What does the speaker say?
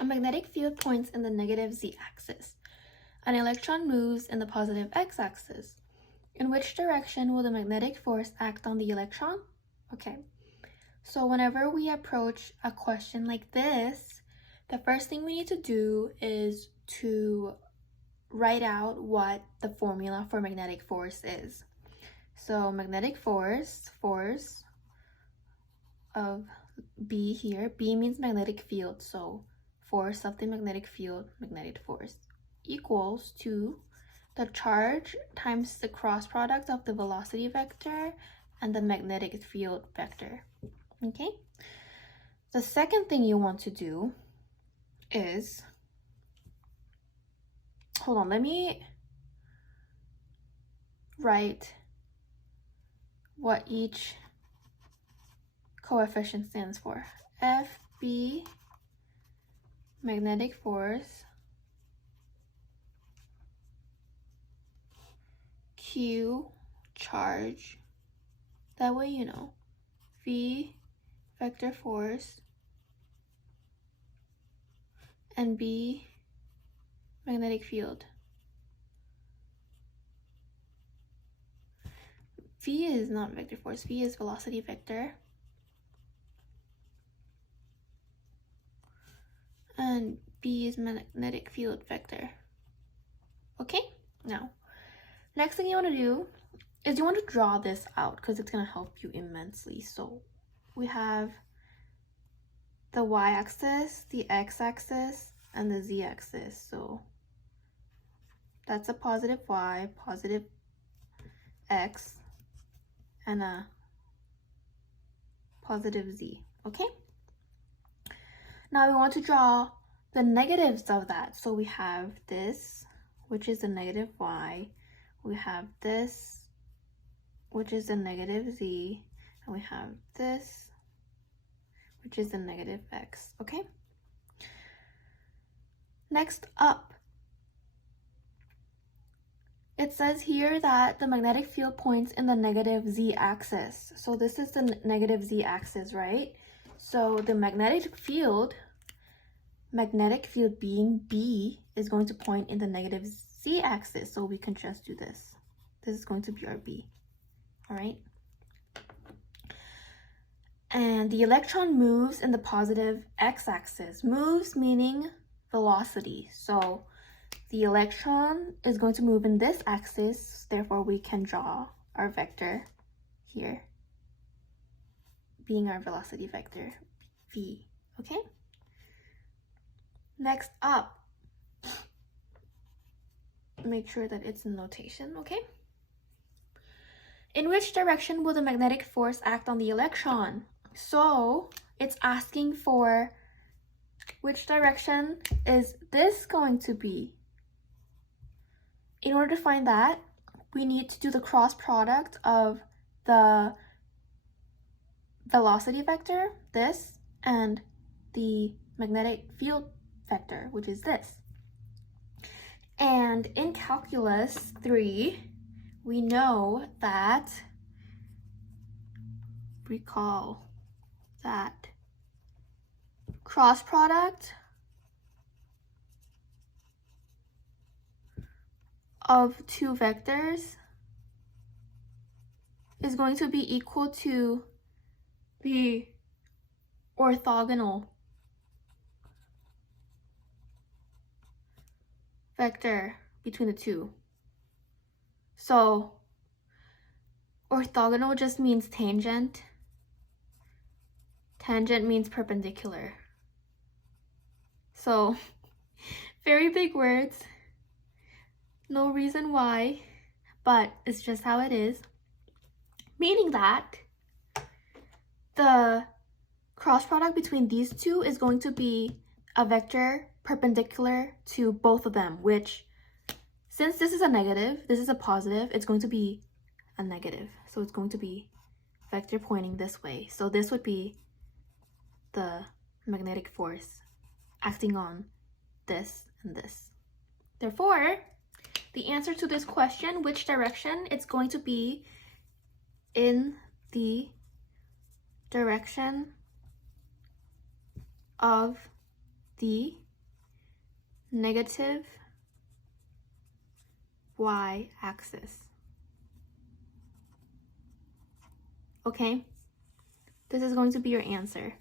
A magnetic field points in the negative z-axis. An electron moves in the positive x-axis. In which direction will the magnetic force act on the electron? Okay, so whenever we approach a question like this, the first thing we need to do is to write out what the formula for magnetic force is. So magnetic force of B here, B means magnetic field, so force of the magnetic field, magnetic force, equals to the charge times the cross product of the velocity vector and the magnetic field vector. Okay? The second thing you want to do is, hold on, let me write what each coefficient stands for. FB, magnetic force, Q, charge, that way you know, V, vector force, and B, magnetic field. V is not vector force, V is velocity vector. And B is magnetic field vector. Okay, now, next thing you want to do is you want to draw this out because it's going to help you immensely. So we have the y-axis, the x-axis, and the z-axis. So that's a positive y, positive x, and a positive z, okay? Now we want to draw the negatives of that. So we have this, which is a negative y. We have this, which is a negative z. And we have this, which is a negative x, okay? Next up, it says here that the magnetic field points in the negative z-axis. So this is the negative z-axis, right? So the magnetic field being B is going to point in the negative z-axis. So we can just do this. This is going to be our B, all right? And the electron moves in the positive x-axis. Moves meaning velocity. So the electron is going to move in this axis. Therefore, we can draw our vector here, being our velocity vector, V, okay? Next up, make sure that it's in notation, okay? In which direction will the magnetic force act on the electron? So it's asking for which direction is this going to be. In order to find that, we need to do the cross product of the velocity vector, this, and the magnetic field vector, which is this. And in calculus 3, we know that, recall that cross product of two vectors is going to be equal to the orthogonal vector between the two. So orthogonal just means tangent. Tangent means perpendicular. So very big words. No reason why, but it's just how it is. Meaning that the cross product between these two is going to be a vector perpendicular to both of them, which, since this is a negative, this is a positive, it's going to be a negative. So it's going to be vector pointing this way. So this would be the magnetic force acting on this and this. Therefore, the answer to this question, which direction, it's going to be in the direction of the negative y-axis. Okay? This is going to be your answer.